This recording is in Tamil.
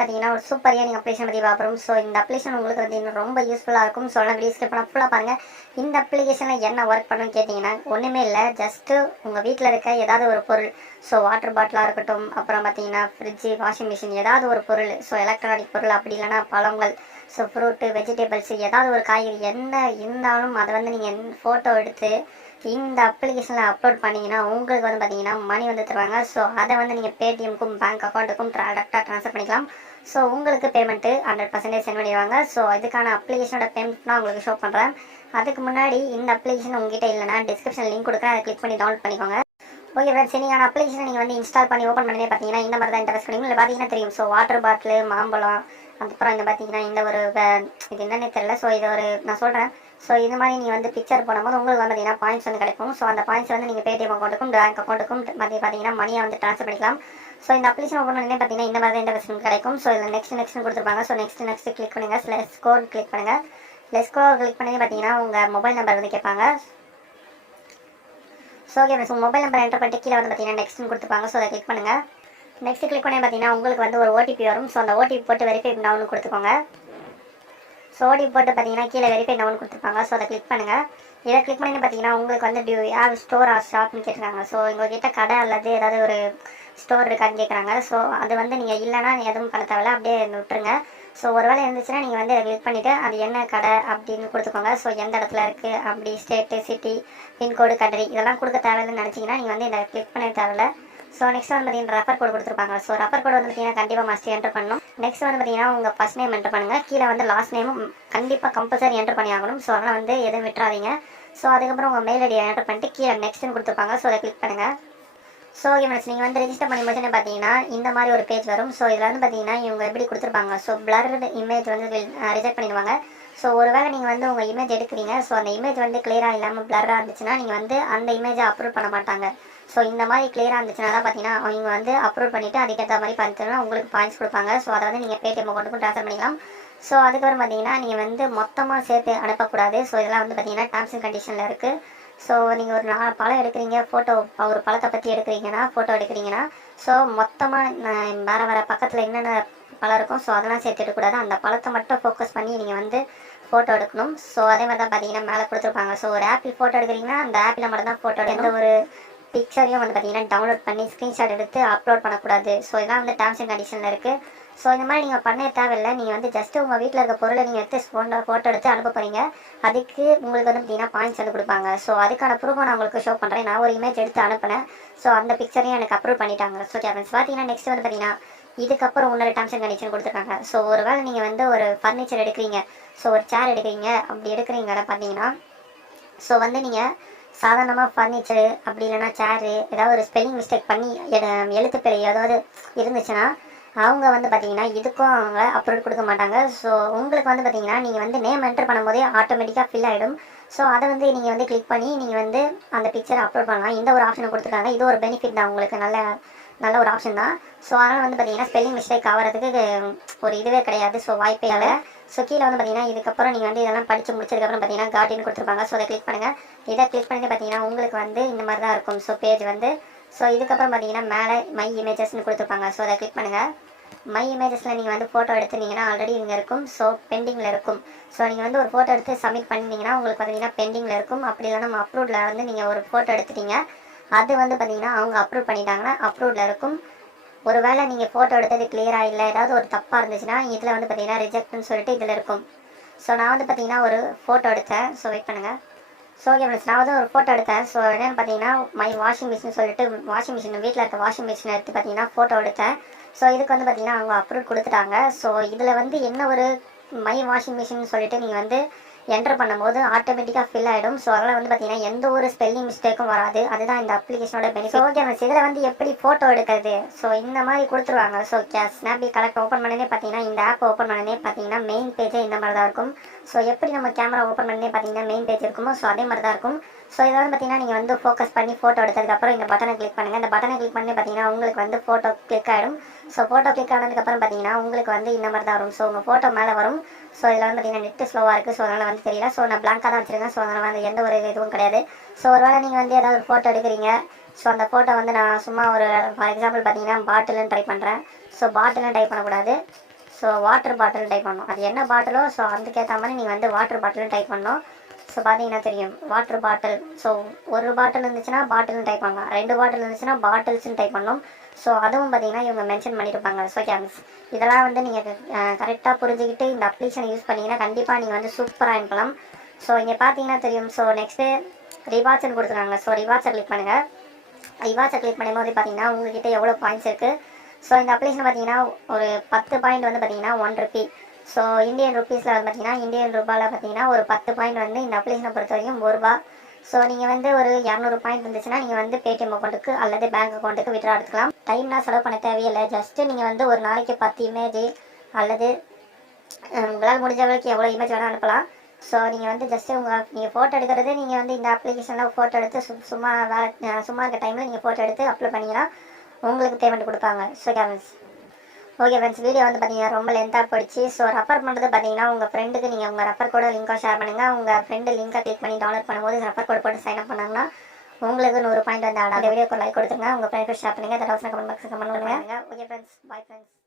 பார்த்தீங்கன்னா ஒரு சூப்பர் ஏர்னிங் அப்ளிகேஷன் பற்றி பார்க்குறோம். ஸோ இந்த அப்ளிகேஷன் உங்களுக்கு வந்து இன்னும் ரொம்ப யூஸ்ஃபுல்லாக இருக்கும். ஸோ நான் வீடியோ ஸ்கிப் பண்ண ஃபுல்லாக பாருங்கள். இந்த அப்ளிகேஷனில் என்ன ஒர்க் பண்ணணும்னு கேட்டிங்கன்னா ஒன்றுமே இல்லை, ஜஸ்ட்டு உங்கள் வீட்டில் இருக்க ஏதாவது ஒரு பொருள், ஸோ வாட்டர் பாட்டிலாக இருக்கட்டும், அப்புறம் பார்த்தீங்கன்னா ஃப்ரிட்ஜு, வாஷிங் மிஷின், ஏதாவது ஒரு பொருள், ஸோ எலக்ட்ரானிக் பொருள், அப்படி இல்லைனா பழங்கள், ஸோ ஃப்ரூட்டு, வெஜிடபிள்ஸ், ஏதாவது ஒரு காய்கறி என்ன இருந்தாலும் அதை வந்து நீங்கள் ஃபோட்டோ எடுத்து இந்த அப்ளிகேஷனில் அப்லோட் பண்ணிங்கன்னா உங்களுக்கு வந்து பார்த்தீங்கன்னா மணி வந்து தருவாங்க. ஸோ அதை வந்து நீங்கள் பேடிஎம்க்கும் பேங்க் அக்கௌண்ட்டுக்கும் டேரெக்டாக ட்ரான்ஸ்ஃபர் பண்ணிக்கலாம். ஸோ உங்களுக்கு பேமெண்ட்டு 100% சென்ட் பண்ணிடுவாங்க. ஸோ இதுக்கான அப்ளிகேஷனோட பேமெண்ட் நான் உங்களுக்கு ஷோ பண்ணுறேன். அதுக்கு முன்னாடி இந்த அப்ளிகேஷன் உங்ககிட்ட இல்லைனா டிஸ்கிரிப்ஷன் லிங்க் கொடுக்குறேன், அதை கிளிக் பண்ணி டவுன்லோட் பண்ணிக்கோங்க. ஓகே ஃப்ரெண்ட்ஸ், நீங்கள் அப்ளிகேஷன் நீங்கள் வந்து இன்ஸ்டால் பண்ணி ஓப்பன் பண்ணி பார்த்தீங்கன்னா இந்த மாதிரி தான் இன்டர்ஃபேஸ் கிடைக்கும். இல்லை பார்த்தீங்கன்னா தெரியும். ஸோ வாட்டர் பாட்டில், மாம்பழம், அதுக்கப்புறம் இந்த பார்த்தீங்கன்னா இந்த ஒரு இது என்னன்னே தெரியல. ஸோ இது ஒரு நான் சொல்கிறேன். ஸோ இந்த மாதிரி நீங்கள் வந்து பிக்சர் போடும்போது உங்களுக்கு வந்து பார்த்தீங்கன்னா பாயிண்ட்ஸ் வந்து கிடைக்கும். ஸோ அந்த பாயிண்ட்ஸ் வந்து நீங்கள் பேடிஎம் அக்கௌண்ட்டுக்கும் பேங்க் அக்கௌண்ட்டுக்கும் பார்த்தீங்கன்னா மணியை வந்து ட்ரான்ஸ்ஃபர் பண்ணிக்கலாம். ஸோ இந்த அப்ளிகேஷன் ஓப்பன் பண்ணி பார்த்தீங்கன்னா இந்த மாதிரி தான் இன்டர்ஃபேஸ் கிடைக்கும். ஸோ இதில் நெக்ஸ்ட் கொடுத்துருப்பாங்க. ஸோ நெக்ஸ்ட் கிளிக் பண்ணுங்கள். லெஸ் கோட் கிளிக் பண்ணுங்கள். லெஸ் கோட் கிளிக் பண்ணி பார்த்தீங்கன்னா உங்கள் மொபைல் நம்பர் வந்து கேட்பாங்க. ஸோ ஓகே ஃப்ரெண்ட்ஸ், உங்கள் மொபைல் நம்பர் என்டர் பண்ணிட்டு கீழே வந்து பார்த்தீங்கன்னா நெக்ஸ்ட்னு கொடுத்துருப்பாங்க. ஸோ அதை கிளிக் பண்ணுங்கள். நெக்ஸ்ட் கிளிக் பண்ணி பார்த்தீங்கன்னா உங்களுக்கு வந்து ஒரு ஓடிபி வரும். ஸோ அந்த ஓடிபி போட்டு வெரிஃபை நவுன்னு கொடுத்துக்கோங்க. ஸோ ஓடிபி போட்டு பார்த்தீங்கன்னா கீழே வெரிஃபை நவுன்னு கொடுத்துருப்பாங்க. ஸோ அதை கிளிக் பண்ணுங்கள். இதை கிளிக் பண்ணி பார்த்தீங்கன்னா உங்களுக்கு வந்து டியூ யார் ஸ்டோர் ஆர் ஷாப்னு கேட்டுருக்காங்க. ஸோ உங்கள்கிட்ட கடை அல்லது ஏதாவது ஒரு ஸ்டோர் இருக்கான்னு கேட்குறாங்க. ஸோ அது வந்து நீங்கள் இல்லைனா எதுவும் பண்ண தேவையில்ல, அப்படியே விட்டுருங்க. ஸோ ஒரு வேளை இருந்துச்சுன்னா நீங்கள் வந்து கிளிக் பண்ணிவிட்டு அது என்ன கடை அப்படின்னு கொடுத்துக்கோங்க. ஸோ எந்த இடத்துல இருக்குது, அப்படி ஸ்டேட்டு, சிட்டி, பின்கோடு, கண்ட்ரி இதெல்லாம் கொடுக்க தேவையில்லைன்னு நினச்சிங்கன்னா நீங்கள் வந்து இதை கிளிக் பண்ண தேவையில்ல. ஸோ நெக்ஸ்ட் வந்து பார்த்தீங்கன்னா ரெஃபர் கோட் கொடுத்துருப்பாங்க. ஸோ ரெஃபர் கோட் வந்து பார்த்தீங்கன்னா கண்டிப்பாக மஸ்ட் என்டர் பண்ணணும். நெக்ஸ்ட் வந்து பார்த்தீங்கன்னா உங்கள் ஃபர்ஸ்ட் நேம் என்டர் பண்ணுங்கள். கீழே வந்து லாஸ்ட் நேமும் கண்டிப்பாக கம்பல்சரி என்டர் பண்ணி ஆகணும். ஸோ அதனால் வந்து எதுவும் விட்டுறாதீங்க. ஸோ அதுக்கப்புறம் உங்கள் மெயில் ஐடியை என்டர் பண்ணிட்டு கீழே நெக்ஸ்ட்னு கொடுத்துருப்பாங்க. ஸோ அதை கிளிக் பண்ணுங்கள். ஸோ ஓகே ஃப்ரெண்ட்ஸ், நீங்கள் வந்து ரெஜிஸ்டர் பண்ணி முடிச்சுன்னு பார்த்தீங்கன்னா இந்த மாதிரி ஒரு பேஜ் வரும். ஸோ இதில் வந்து பார்த்தீங்கன்னா இவங்க எப்படி கொடுத்துருப்பாங்க. ஸோ பிளர்டு இமேஜ் வந்து ரிஜெக்ட் பண்ணிடுவாங்க. ஸோ ஒருவேளை நீங்கள் வந்து உங்கள் இமேஜ் எடுக்கிறீங்க, ஸோ அந்த இமேஜ் வந்து கிளியராக இல்லாமல் பிளராக இருந்துச்சுன்னா நீங்கள் வந்து அந்த இமேஜை அப்லோட் பண்ண மாட்டாங்க. ஸோ இந்த மாதிரி கிளியராக இருந்துச்சுன்னா தான் பார்த்தீங்கன்னா அவங்க வந்து அப்லோட் பண்ணிவிட்டு அதுக்கேற்ற மாதிரி பார்த்தீங்கன்னா உங்களுக்கு பாயிண்ட்ஸ் கொடுப்பாங்க. ஸோ அதை வந்து நீங்கள் பேடிஎம் அக்கௌண்ட்டுக்கும் ட்ரான்ஸ்ஃபர் பண்ணிக்கலாம். ஸோ அதுக்கப்புறம் பார்த்தீங்கன்னா நீங்கள் வந்து மொத்தமாக சேர்த்து அனுப்பக்கூடாது. ஸோ இதெல்லாம் வந்து பார்த்தீங்கன்னா டேர்ம்ஸ் அண்ட் கண்டிஷனில் இருக்குது. ஸோ நீங்கள் ஒரு 4 பழம் எடுக்கிறீங்க, ஃபோட்டோ ஒரு பழத்தை பற்றி எடுக்கிறீங்கன்னா ஃபோட்டோ எடுக்கிறீங்கன்னா ஸோ மொத்தமாக வேறு பக்கத்தில் என்னென்ன பழம் இருக்கும் ஸோ அதெல்லாம் சேர்த்து எடுக்கக்கூடாது. அந்த பழத்தை மட்டும் ஃபோக்கஸ் பண்ணி நீங்கள் வந்து ஃபோட்டோ எடுக்கணும். ஸோ அதே மாதிரி தான் பார்த்தீங்கன்னா மேலே கொடுத்துருப்பாங்க. ஸோ ஒரு ஆப்பிள் ஃபோட்டோ எடுக்கிறீங்கன்னா அந்த ஆப்பில் மட்டும் தான் ஃபோட்டோ எந்த ஒரு பிக்சரையும் வந்து பார்த்தீங்கன்னா டவுன்லோட் பண்ணி ஸ்க்ரீன்ஷாட் எடுத்து அப்லோட் பண்ணக்கூடாது. ஸோ இதெல்லாம் வந்து டேர்ம்ஸ் அண்ட் கண்டிஷனில் இருக்குது. ஸோ இந்த மாதிரி நீங்கள் பண்ண தேவையில்லை. நீங்கள் வந்து ஜஸ்ட்டு உங்கள் வீட்டில் இருக்க பொருளை நீங்கள் எடுத்து ஃபோட்டோ எடுத்து அனுப்ப போகிறீங்க. அதுக்கு உங்களுக்கு வந்து பார்த்தீங்கன்னா பாயிண்ட்ஸ் வந்து கொடுப்பாங்க. ஸோ அதுக்கான ப்ரூஃபை நான் உங்களுக்கு ஷோ பண்ணுறேன். நான் ஒரு இமேஜ் எடுத்து அனுப்பினேன். ஸோ அந்த பிக்சரையும் எனக்கு அப்லோட் பண்ணிட்டாங்க. ஸோ ஃப்ரெண்ட்ஸ் பார்த்தீங்கன்னா நெக்ஸ்ட் வந்து பார்த்தீங்கன்னா இதுக்கப்புறம் இன்னொரு டேர்ம்ஸ் அண்ட் கண்டிஷன் கொடுத்துருக்காங்க. ஸோ ஒரு வேளை நீங்கள் வந்து ஒரு ஃபர்னிச்சர் எடுக்கிறீங்க, ஸோ ஒரு சேர் எடுக்கிறீங்க, அப்படி எடுக்கிறீங்கன்னு பார்த்தீங்கன்னா ஸோ வந்து நீங்கள் சாதாரணமாக ஃபர்னிச்சரு அப்படி இல்லைனா சேரு ஏதாவது ஒரு ஸ்பெல்லிங் மிஸ்டேக் பண்ணி எழுத்துப்பிழை ஏதாவது இருந்துச்சுன்னா அவங்க வந்து பார்த்தீங்கன்னா இதுக்கும் அவங்க அப்லோட் கொடுக்க மாட்டாங்க. ஸோ உங்களுக்கு வந்து பார்த்தீங்கன்னா நீங்கள் வந்து நேம் என்டர் பண்ணும்போதே ஆட்டோமேட்டிக்காக ஃபில் ஆகிடும். ஸோ அதை வந்து நீங்கள் வந்து கிளிக் பண்ணி நீங்கள் வந்து அந்த பிக்சரை அப்லோட் பண்ணலாம். இந்த ஒரு ஆப்ஷனை கொடுத்துருக்காங்க. இது ஒரு பெனிஃபிட் தான் உங்களுக்கு, நல்ல ஒரு ஆப்ஷன் தான். ஸோ அதனால் வந்து பார்த்தீங்கன்னா ஸ்பெல்லிங் மிஸ்டேக் ஆகிறதுக்கு ஒரு இதுவே கிடையாது. ஸோ வாய்ப்பே இல்லை. ஸோ கீழே வந்து பார்த்தீங்கன்னா இதுக்கப்புறம் நீங்கள் வந்து இதெல்லாம் படித்து முடிச்சதுக்கப்புறம் பார்த்தீங்கன்னா கார்டின்னு கொடுத்துருப்பாங்க. ஸோ அதை கிளிக் பண்ணுங்கள். இதை கிளிக் பண்ணிட்டு பார்த்தீங்கன்னா உங்களுக்கு வந்து இந்த மாதிரி தான் இருக்கும். ஸோ பேஜ் வந்து ஸோ இதுக்கப்புறம் பார்த்தீங்கன்னா மேலே மை இமேஜஸ்ன்னு கொடுத்துருப்பாங்க. ஸோ அதை கிளிக் பண்ணுங்கள். மை இமேஜஸில் நீங்கள் வந்து ஃபோட்டோ எடுத்துனீங்கன்னா ஆல்ரெடி இங்கே இருக்கும். ஸோ பெண்டிங்கில் இருக்கும். ஸோ நீங்கள் வந்து ஒரு ஃபோட்டோ எடுத்து சப்மிட் பண்ணிங்கன்னா உங்களுக்கு பார்த்தீங்கன்னா பெண்டிங்கில் இருக்கும். அப்படி இல்லைனா நம்ம அப்லோடில் வந்து நீங்கள் ஒரு ஃபோட்டோ எடுத்துட்டீங்க, அது வந்து பார்த்தீங்கன்னா அவங்க அப்லோட் பண்ணிட்டாங்கன்னா அப்லோடில் இருக்கும். ஒரு வேளை நீங்கள் ஃபோட்டோ எடுத்தது கிளியராக இல்லை, ஏதாவது ஒரு தப்பாக இருந்துச்சுன்னா இதில் வந்து பார்த்தீங்கன்னா ரிஜெக்ட்னு சொல்லிட்டு இதில் இருக்கும். ஸோ நான் வந்து பார்த்தீங்கன்னா ஒரு ஃபோட்டோ எடுத்தேன். ஸோ வெயிட் பண்ணுங்கள். ஸோ ஓகே ஃப்ரெண்ட்ஸ், நான் வந்து ஒரு ஃபோட்டோ எடுத்தேன். ஸோ என்னென்னு பார்த்தீங்கன்னா மை வாஷிங் மிஷின் சொல்லிட்டு வாஷிங் மிஷின் வீட்டில் இருக்க வாஷிங் மிஷினை எடுத்து பார்த்தீங்கன்னா ஃபோட்டோ எடுத்தேன். ஸோ இதுக்கு வந்து பார்த்தீங்கன்னா அவங்க அப்லோட் கொடுத்துட்டாங்க. ஸோ இதில் வந்து என்ன ஒரு மை வாஷிங் மிஷின் சொல்லிட்டு நீங்கள் வந்து என்டர் பண்ணும்போது ஆட்டோமேட்டிக்காக ஃபில் ஆகிடும். ஸோ அதனால் வந்து பார்த்தீங்கன்னா எந்த ஒரு ஸ்பெல்லிங் மிஸ்டேக்கும் வராது. அதுதான் இந்த அப்ளிகேஷனோட பெனிஃபிட். ஓகே ஃப்ரெண்ட்ஸ், இதில் வந்து எப்படி ஃபோட்டோ எடுக்கிறது ஸோ இந்த மாதிரி கொடுத்துருவாங்க. ஸோ ஸ்னாப்பி கலெக்ட் ஓப்பன் பண்ணனே பார்த்தீங்கன்னா இந்த ஆப் ஓப்பன் பண்ணனே பார்த்தீங்கன்னா மெயின் பேஜே இந்த மாதிரி தான் இருக்கும். ஸோ எப்படி நம்ம கேமரா ஓப்பன் பண்ணனே பார்த்தீங்கன்னா மெயின் பேஜ் இருக்குமோ ஸோ அதே மாதிரி தான் இருக்கும். ஸோ இதை வந்து பார்த்தீங்கன்னா நீங்கள் வந்து ஃபோக்கஸ் பண்ணி ஃபோட்டோ எடுத்ததுக்கப்புறம் இந்த பட்டனை கிளிக் பண்ணுங்கள். இந்த பட்டனை கிளிக் பண்ணி பார்த்தீங்கன்னா உங்களுக்கு வந்து ஃபோட்டோ கிளிக் ஆகிடும். ஸோ ஃபோட்டோ கிளிக் ஆனதுக்கப்புறம் பார்த்தீங்கன்னா உங்களுக்கு வந்து இந்த மாதிரி தான் வரும். ஸோ உங்கள் ஃபோட்டோ மேலே வரும். ஸோ இதில் வந்து பார்த்தீங்கன்னா நெட்டு ஸ்லோவாக இருக்குது. ஸோ அதனால் வந்து தெரியல. ஸோ நான் பிளாங்காக தான் வச்சுருக்கேன். ஸோ அதனால் வந்து எந்த ஒரு இதுவும் கிடையாது. ஸோ ஒரு வேளை நீங்கள் வந்து ஏதாவது ஒரு ஃபோட்டோ எடுக்கிறீங்க, ஸோ அந்த ஃபோட்டோ வந்து நான் சும்மா ஒரு ஃபார் எக்ஸாம்பிள் பார்த்தீங்கன்னா பாட்டில்னு ட்ரை பண்ணுறேன். ஸோ பாட்டில்னு டைப் பண்ணக்கூடாது. ஸோ வாட்டர் பாட்டில் டைப் பண்ணணும். அது என்ன பாட்டிலோ ஸோ அதுக்கேற்ற மாதிரி நீங்கள் வந்து வாட்டர் பாட்டில் டைப் பண்ணணும். ஸோ பார்த்தீங்கன்னா தெரியும் வாட்டர் பாட்டில். ஸோ ஒரு பாட்டில் இருந்துச்சுன்னா பாட்டில்னு டைப் பண்ணலாம், 2 பாட்டில் இருந்துச்சுன்னா பாட்டில்ஸ்னு டைப் பண்ணணும். ஸோ அதுவும் பார்த்தீங்கன்னா இவங்க மென்ஷன் பண்ணியிருப்பாங்க. ஸோ கேம்ஸ் இதெல்லாம் வந்து நீங்கள் கரெக்டாக புரிஞ்சுக்கிட்டு இந்த அப்ளிகேஷனை யூஸ் பண்ணிங்கன்னா கண்டிப்பாக நீங்கள் வந்து சூப்பராக அனுப்பலாம். ஸோ இங்கே பார்த்தீங்கன்னா தெரியும். ஸோ நெக்ஸ்ட்டு ரிவார்ட்ஸ்னு கொடுத்துருக்காங்க. ஸோ ரிவார்ட்ஸை கிளிக் பண்ணுங்கள். ரிவார்ட்ஸை கிளிக் பண்ணும்போது பார்த்தீங்கன்னா உங்ககிட்ட எவ்வளோ பாயிண்ட்ஸ் இருக்குது. ஸோ இந்த அப்ளிகேஷன் பார்த்தீங்கன்னா ஒரு 10 பாயிண்ட் வந்து பார்த்தீங்கன்னா 1 ரூபி. ஸோ இந்தியன் ருப்பீஸில் வந்து பார்த்தீங்கன்னா இந்தியன் ரூபாயில் பார்த்தீங்கன்னா ஒரு 10 பாயிண்ட் வந்து இந்த அப்ளிகேஷனை பொறுத்த வரைக்கும் ₹1. ஸோ நீங்கள் வந்து ஒரு 200 பாயிண்ட் இருந்துச்சுன்னா நீங்கள் வந்து பேடிஎம் அக்கௌண்ட்டுக்கு அல்லது பேங்க் அக்கௌண்ட்டுக்கு விட்ரா எடுத்துக்கலாம். டைம்லாம் செலவு பண்ண தேவையில்லை. ஜஸ்ட்டு நீங்கள் வந்து ஒரு நாளைக்கு 10 இமேஜ் அல்லது உங்களால் முடிஞ்ச அளவுக்கு எவ்வளோ இமேஜ் வேணால் அனுப்பலாம். ஸோ நீங்கள் வந்து ஜஸ்ட்டு நீங்கள் ஃபோட்டோ எடுக்கிறது நீங்கள் வந்து இந்த அப்ளிகேஷனில் ஃபோட்டோ எடுத்து சும்மா இருக்க டைமில் நீங்கள் ஃபோட்டோ எடுத்து அப்லோட் பண்ணிங்கன்னா உங்களுக்கு பேமெண்ட் கொடுப்பாங்க. So friends okay friends, video வந்து பார்த்தீங்கன்னா ரொம்ப லென்த்தாக போயிடுச்சு. ஸோ ரெஃபர் பண்ணுறது பார்த்தீங்கன்னா உங்கள் ஃப்ரெண்டுக்கு நீங்கள் உங்கள் ரெஃபர் கோட லிங்க்கை ஷேர் பண்ணுங்கள். உங்கள் ஃப்ரெண்டு லிங்கை கிளிக் பண்ணி டவுன்லோட் பண்ணும்போது ரெஃபர் கோட் போட்டு சைன் அப் பண்ணாங்கன்னா உங்களுக்கு 100 பாயிண்ட் வந்து அந்த வீடியோக்கு லைக் கொடுத்துருங்க. உங்கள் ஃப்ரெண்டுக்கு ஷேர் பண்ணுங்கள். கமெண்ட் பாக்ஸில் கமெண்ட் பண்ணுங்கள். Okay friends, bye friends.